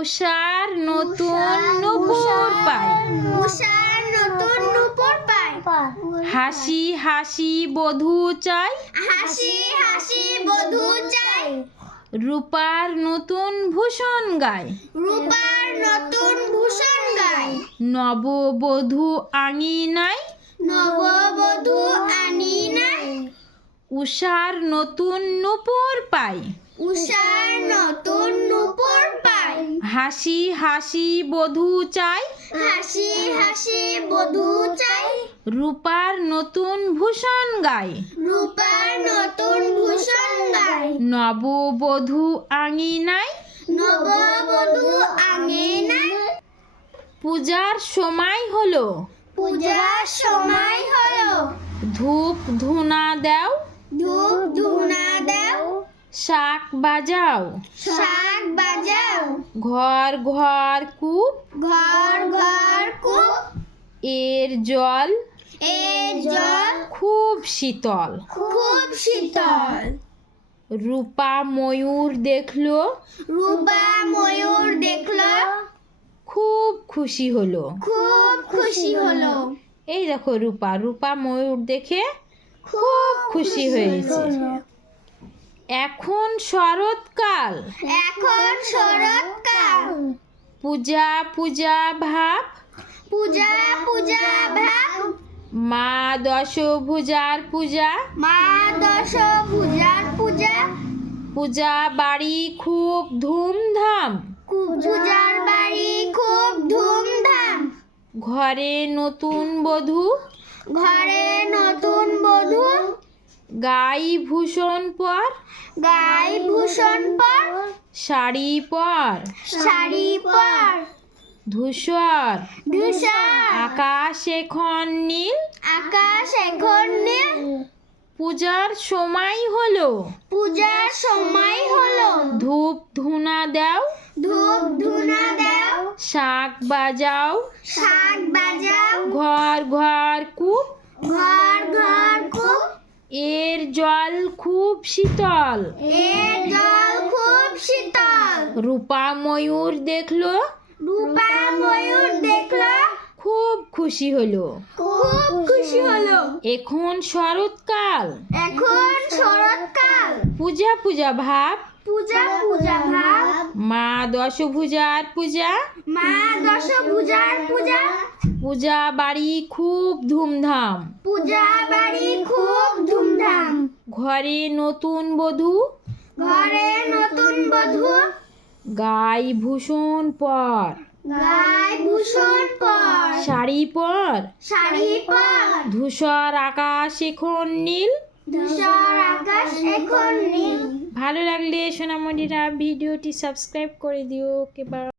উষার নতুন নূপুর পায়। উষার নতুন নূপুর পায়। হাসি হাসি বধূ চাই। হাসি হাসি বধূ চাই। রূপার নতুন ভূষণ গায়। রূপার নতুন ভূষণ গায়। নববধূ আঙিনায়। নববধূ আঙিনায়। উষার নতুন নূপুর পায়। উষার নতুন নূপুর পায়। হাসি হাসি বধূ চাই। হাসি হাসি বধূ চাই। রূপার নতুন ভূষণ গায়। রূপার নতুন ভূষণ গায়। নববধূ আঙিনায়। নববধূ আঙিনায়। পূজার সময় হলো। পূজার সময় হলো। ধূপ ধুনা দাও। ধূপ ধুনা দাও। শাঁখ বাজাও। শাঁখ বাজাও। ঘর ঘর কূপ। ঘর ঘর কূপ। এর জল এর জল খুব শীতল। খুব শীতল। রূপা ময়ূর দেখলো। রূপা ময়ূর দেখলো। খুব খুশি হলো। খুব খুশি হলো। এই দেখো রূপা রূপা ময়ূর দেখে খুব খুশি হয়েছে। এখন শরৎকাল। এখন শরৎকাল। পূজা পূজা ভাব। পূজা পূজা ভাব। মা দশভুজার পূজা। মা দশভুজার পূজা। পূজা বাড়ি খুব ধুমধাম। পূজার বাড়ি খুব ধুমধাম। ঘরে নতুন বধূ। ঘরে নতুন বধূ। গাই ভূষণ পর। গায়ে ভূষণ পর। শাড়ি পর। শাড়ি পর। ধূসর ধূসর। আকাশ এখন নীল। আকাশ এখন নীল। পূজার সময় হলো। পূজার সময় হলো। ধূপ ধুনা দাও। ধূপ ধুনা দাও। শাঁখ বাজাও। শাঁখ বাজাও। ঘর ঘর কূপ। ঘর ঘর কূপ। এর জল খুব শীতল। এর জল খুব শীতল। রূপা ময়ূর দেখলো। রূপা ময়ূর দেখলো। খুব খুশি হলো। খুব খুশি হলো। এখন শরৎকাল। এখন শরৎকাল। পূজা পূজা ভাব। পূজা পূজা ভাব। মা দশভুজার পূজা। মা দশভুজার পূজা। পূজা বাড়ি খুব ধুমধাম। পূজা বাড়ি খুব ধুমধাম। ঘরে নতুন বধূ। ঘরে নতুন বধূ। গাই ভূষণ পর। গায়ে ভূষণ পর। শাড়ি পর। শাড়ি পর। ধূসর আকাশ এখন নীল। ধূসর আকাশ এখন নীল। ভালো লাগলে সোনামণিরা ভিডিওটি সাবস্ক্রাইব করে দিও।